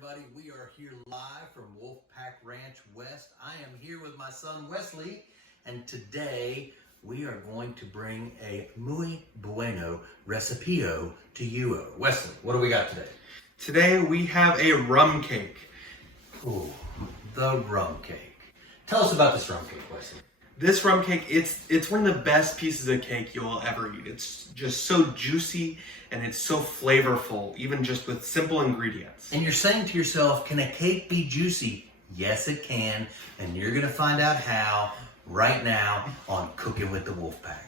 everybody. We are here live from Wolfpack Ranch West. I am here with my son Wesley, and today we are going to bring a muy bueno recipio to you. Wesley, what do we got today? Today we have a rum cake. Ooh, the rum cake. Tell us about this rum cake, Wesley. This rum cake, it's one of the best pieces of cake you'll ever eat. It's just so juicy and it's so flavorful, even just with simple ingredients. And you're saying to yourself, can a cake be juicy? Yes, it can. And you're going to find out how right now on Cooking with the Wolfpack.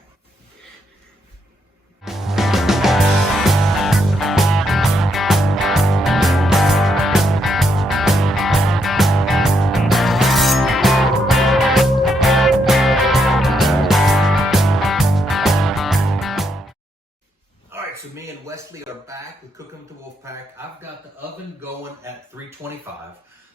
So me and Wesley are back with Cooking with the Wolfpack. I've got the oven going at 325.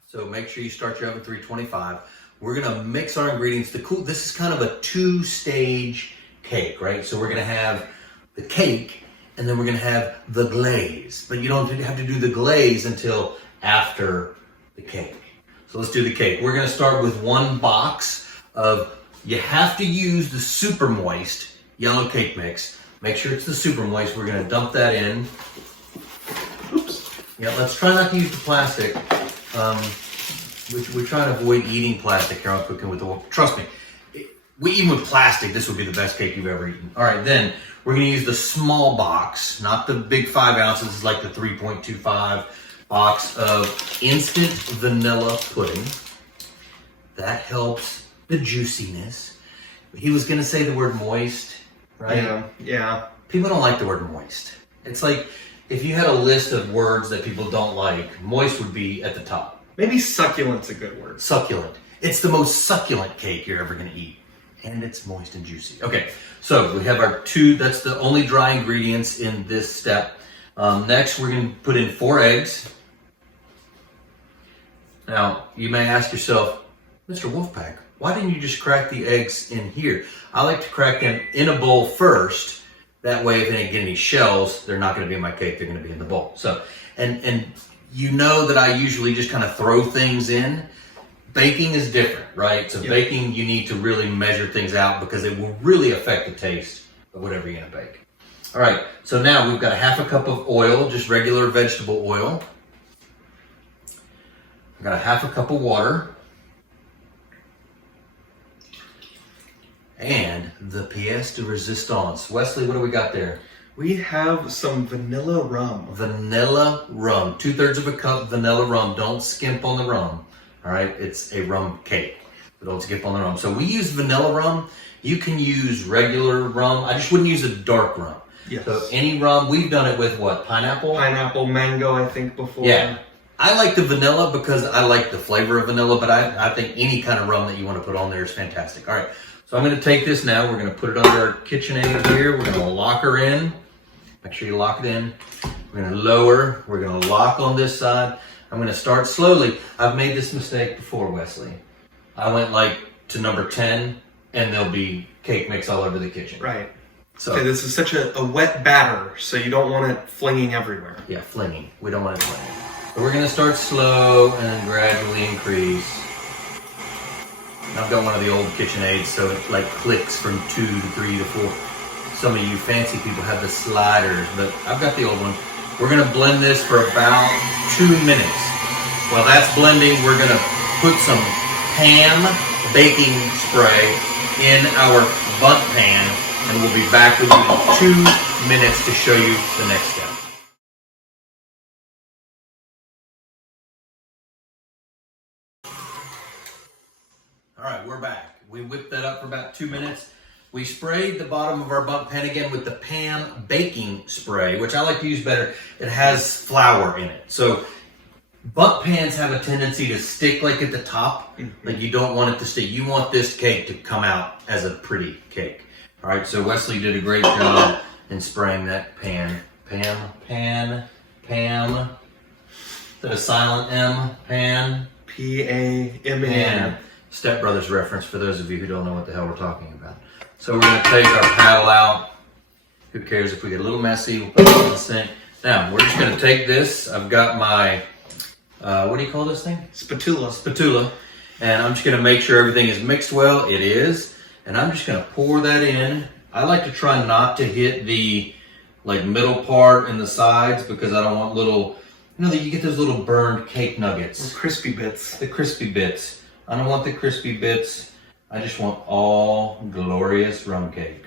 So make sure you start your oven at 325. We're gonna mix our ingredients. This is kind of a two-stage cake, right? So we're gonna have the cake and then we're gonna have the glaze. But you don't have to do the glaze until after the cake. So let's do the cake. We're gonna start with one box of, you have to use the super moist yellow cake mix. Make sure it's the super moist. We're going to dump that in. Oops. Yeah, let's try not to use the plastic. We're trying to avoid eating plastic here on Cooking with the Wolf. Trust me, even with plastic, this would be the best cake you've ever eaten. All right, then we're going to use the small box, not the big 5 ounces. It's like the 3.25 box of instant vanilla pudding. That helps the juiciness. He was going to say the word moist. Right? Yeah. People don't like the word moist. It's like if you had a list of words that people don't like, moist would be at the top. Maybe succulent's a good word. Succulent. It's the most succulent cake you're ever going to eat. And it's moist and juicy. Okay, so we have our that's the only dry ingredients in this step. Next, we're going to put in 4 eggs. Now, you may ask yourself, Mr. Wolfpack, why didn't you just crack the eggs in here? I like to crack them in a bowl first. That way, if they get any shells, they're not going to be in my cake. They're going to be in the bowl. So, and you know that I usually just kind of throw things in. Baking is different, right? So baking, you need to really measure things out because it will really affect the taste of whatever you're going to bake. All right. So now we've got a 1/2 cup of oil, just regular vegetable oil. I've got a 1/2 cup of water. And the pièce de résistance. Wesley, what do we got there? We have some vanilla rum. Vanilla rum. 2/3 cup vanilla rum. Don't skimp on the rum. All right, it's a rum cake. But don't skimp on the rum. So we use vanilla rum. You can use regular rum. I just wouldn't use a dark rum. Yes. So any rum, we've done it with what? Pineapple? Pineapple, mango, I think before. Yeah. I like the vanilla because I like the flavor of vanilla, but I think any kind of rum that you want to put on there is fantastic. All right. So I'm going to take this now. We're going to put it under our KitchenAid here. We're going to lock her in. Make sure you lock it in. We're going to lower. We're going to lock on this side. I'm going to start slowly. I've made this mistake before, Wesley. I went like to number 10 and there'll be cake mix all over the kitchen. Right. So okay, this is such a wet batter, so you don't want it flinging everywhere. Yeah, flinging. We don't want it flinging. So we're going to start slow and then gradually increase. I've got one of the old KitchenAids, so it like clicks from 2 to 3 to 4. Some of you fancy people have the sliders, but I've got the old one. We're gonna blend this for about 2 minutes. While that's blending, we're gonna put some Pam baking spray in our bundt pan, and we'll be back with you in 2 minutes to show you the next step. All right, we're back. We whipped that up for about 2 minutes. We sprayed the bottom of our bundt pan again with the Pam baking spray, which I like to use better. It has flour in it. So bundt pans have a tendency to stick like at the top. Like you don't want it to stick. You want this cake to come out as a pretty cake. All right, so Wesley did a great job in spraying that pan. Pam. Is that a silent M? Pan? P-A-M-A-N. Step Brothers reference for those of you who don't know what the hell we're talking about. So we're going to take our paddle out. Who cares if we get a little messy? We'll put it in the sink. Now, we're just going to take this. I've got my what do you call this thing? Spatula. Spatula. And I'm just gonna make sure everything is mixed well. It is. And I'm just gonna pour that in. I like to try not to hit the like middle part and the sides because I don't want little, you know, that you get those little burned cake nuggets. Crispy bits. The crispy bits. I don't want the crispy bits. I just want all glorious rum cake.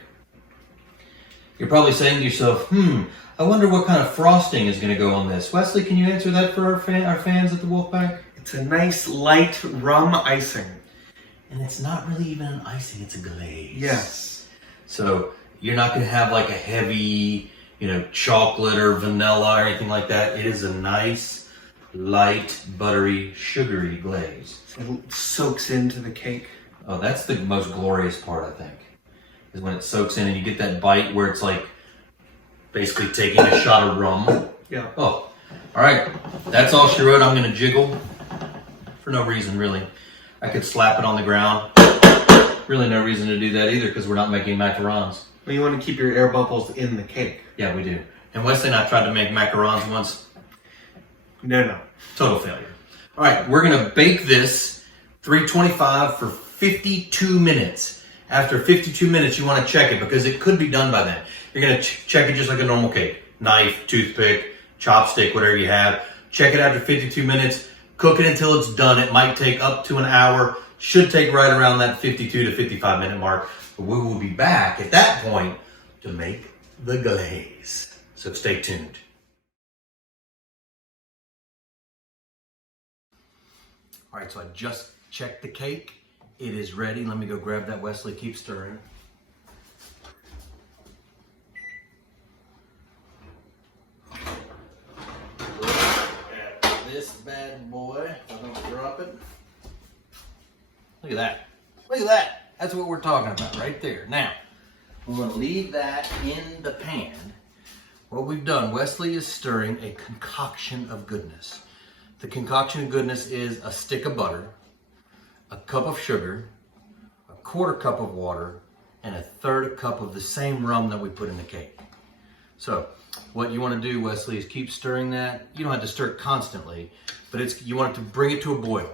You're probably saying to yourself, I wonder what kind of frosting is going to go on this. Wesley, can you answer that for our fans at the Wolfpack? It's a nice light rum icing. And it's not really even an icing, it's a glaze. Yes. So you're not going to have like a heavy, you know, chocolate or vanilla or anything like that. It is a nice, light, buttery, sugary glaze. It soaks into the cake. Oh, that's the most glorious part, I think, is when it soaks in and you get that bite where it's like basically taking a shot of rum. Yeah. Oh, all right. That's all she wrote. I'm going to jiggle for no reason, really. I could slap it on the ground. Really no reason to do that either because we're not making macarons. Well, you want to keep your air bubbles in the cake. Yeah, we do. And Wesley and I tried to make macarons once. No. Total failure. All right, we're going to bake this 325 for 52 minutes. After 52 minutes, you want to check it because it could be done by then. You're going to check it just like a normal cake. Knife, toothpick, chopstick, whatever you have. Check it after 52 minutes. Cook it until it's done. It might take up to an hour. Should take right around that 52 to 55 minute mark. But we will be back at that point to make the glaze. So stay tuned. All right, so I just checked the cake. It is ready. Let me go grab that, Wesley. Keep stirring. Look at this bad boy. I don't drop it. Look at that. Look at that. That's what we're talking about right there. Now, we're going to leave that in the pan. What we've done, Wesley is stirring a concoction of goodness. The concoction of goodness is a stick of butter, a cup of sugar, a quarter cup of water, and a third cup of the same rum that we put in the cake. So what you want to do, Wesley, is keep stirring that. You don't have to stir it constantly, but you want it to bring it to a boil.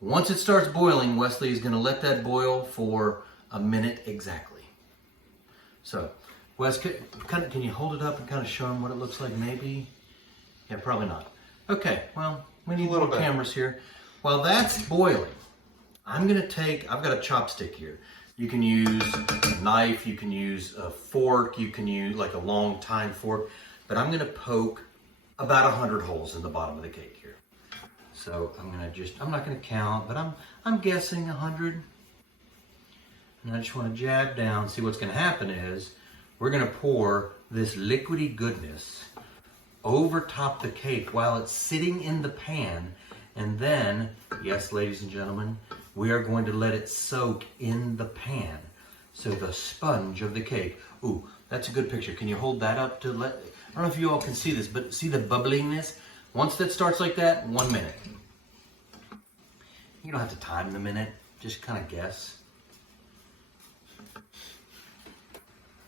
Once it starts boiling, Wesley is going to let that boil for a minute exactly. So, Wes, can you hold it up and kind of show them what it looks like maybe? Yeah, probably not. Okay, well, we need little cameras here. While that's boiling, I've got a chopstick here. You can use a knife, you can use a fork, you can use like a long tine fork, but I'm gonna poke about 100 holes in the bottom of the cake here. So I'm not gonna count, but I'm guessing 100. And I just wanna jab down. See, what's gonna happen is we're gonna pour this liquidy goodness over top the cake while it's sitting in the pan. And then, yes, ladies and gentlemen, we are going to let it soak in the pan. So the sponge of the cake. Ooh, that's a good picture. Can you hold that up to let, I don't know if you all can see this, but see the bubbliness? Once that starts like that, 1 minute. You don't have to time the minute, just kind of guess.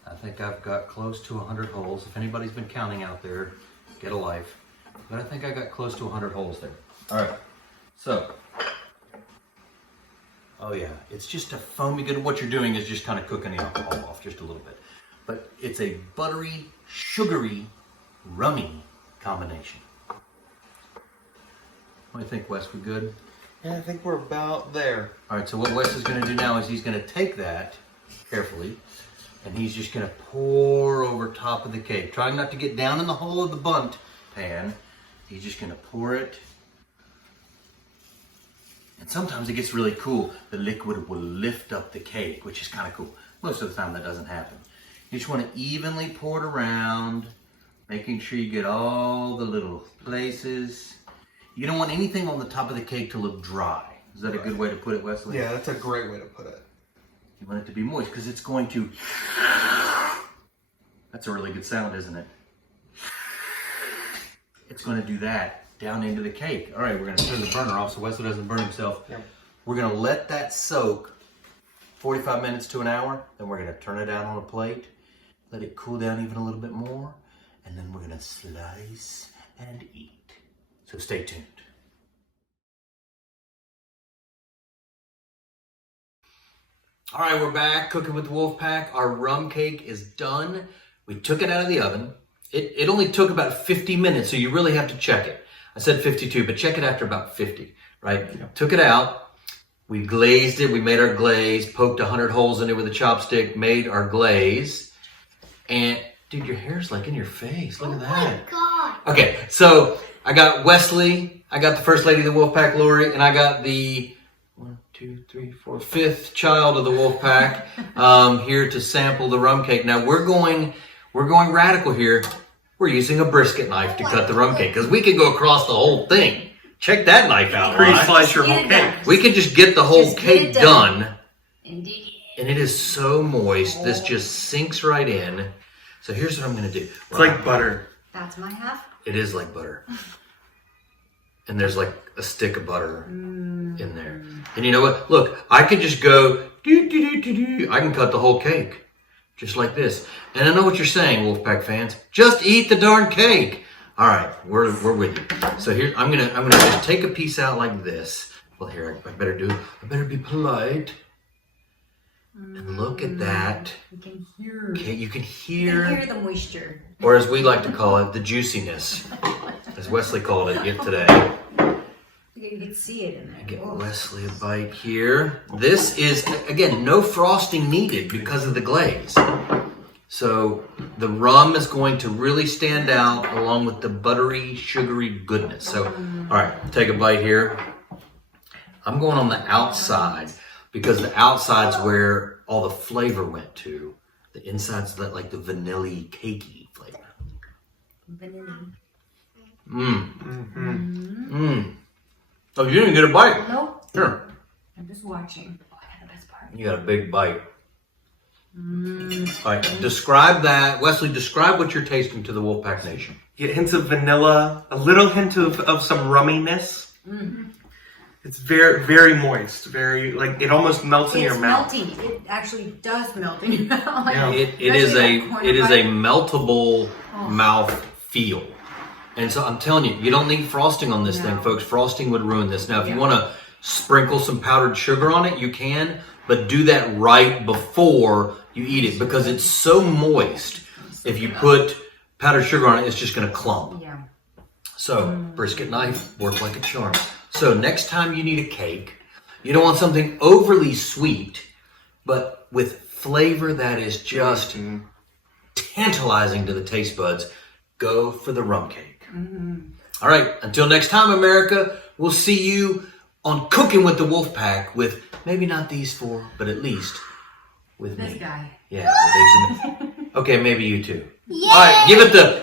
I think I've got close to 100 holes. If anybody's been counting out there, get a life. But I think I got close to 100 holes there. All right, so, oh yeah, it's just a foamy good. What you're doing is just kind of cooking the alcohol off just a little bit. But it's a buttery, sugary, rummy combination. What do you think, Wes? We good? Yeah, I think we're about there. All right, so what Wes is going to do now is he's going to take that carefully, and he's just going to pour over top of the cake. Trying not to get down in the hole of the bundt pan. He's just going to pour it. And sometimes it gets really cool. The liquid will lift up the cake, which is kind of cool. Most of the time that doesn't happen. You just want to evenly pour it around, making sure you get all the little places. You don't want anything on the top of the cake to look dry. Is that a good way to put it, Wesley? Yeah, that's a great way to put it. You want it to be moist because it's going to... That's a really good sound, isn't it? It's going to do that down into the cake. All right, we're going to turn the burner off so Wesley doesn't burn himself. Yep. We're going to let that soak 45 minutes to an hour. Then we're going to turn it out on a plate, let it cool down even a little bit more, and then we're going to slice and eat. So stay tuned. All right, we're back cooking with the Wolfpack. Our rum cake is done. We took it out of the oven. It only took about 50 minutes, so you really have to check it. I said 52, but check it after about 50, right? Yep. Took it out. We glazed it. We made our glaze, poked 100 holes in it with a chopstick, made our glaze. And, dude, your hair's like in your face. Look at that. Oh, my God. Okay, so I got Wesley, I got the first lady of the Wolfpack, Lori, and I got the 5th child of the Wolfpack here to sample the rum cake. Now we're going radical here. We're using a brisket knife to cut the rum cake because we can go across the whole thing. Check that knife out. Pre-slice your whole cake. We can just get the whole cake done. Indeed. And it is so moist. This just sinks right in. So here's what I'm going to do. It's like butter. That's my half. It is like butter. And there's like a stick of butter in there. And you know what? Look, I could just go, I can cut the whole cake. Just like this. And I know what you're saying, Wolfpack fans. Just eat the darn cake. All right, we're with you. So here, I'm gonna just take a piece out like this. Well, here, I better be polite. And look at that. You can hear. Okay, you can You hear. can hear the moisture. Or as we like to call it, the juiciness. As Wesley called it yet today. You can see it in there. Get Wesley a bite here. This is, again, no frosting needed because of the glaze. So the rum is going to really stand out along with the buttery, sugary goodness. So, all right, take a bite here. I'm going on the outside because the outside's where all the flavor went to. The inside's like the vanilla cakey flavor. Vanilla. Oh, you didn't get a bite. Nope. Here. I'm just watching. Oh, I got the best part. You got a big bite. All right, describe that. Wesley, describe what you're tasting to the Wolfpack Nation. You get hints of vanilla, a little hint of some rumminess. It's very, very moist. Very, like, it almost melts in your mouth. It's melting. It actually does melt in your mouth. Yeah. It is a meltable mouth feel. And so I'm telling you, you don't need frosting on this thing, folks. Frosting would ruin this. Now, if you want to sprinkle some powdered sugar on it, you can, but do that right before you eat it because it's so moist. If you put powdered sugar on it, it's just going to clump. Yeah. So, brisket knife works like a charm. So, next time you need a cake, you don't want something overly sweet, but with flavor that is just tantalizing to the taste buds, go for the rum cake. All right, until next time, America, we'll see you on Cooking with the Wolfpack with maybe not these four, but at least with This me. guy. Yeah. Okay, maybe you too. All right, give it the...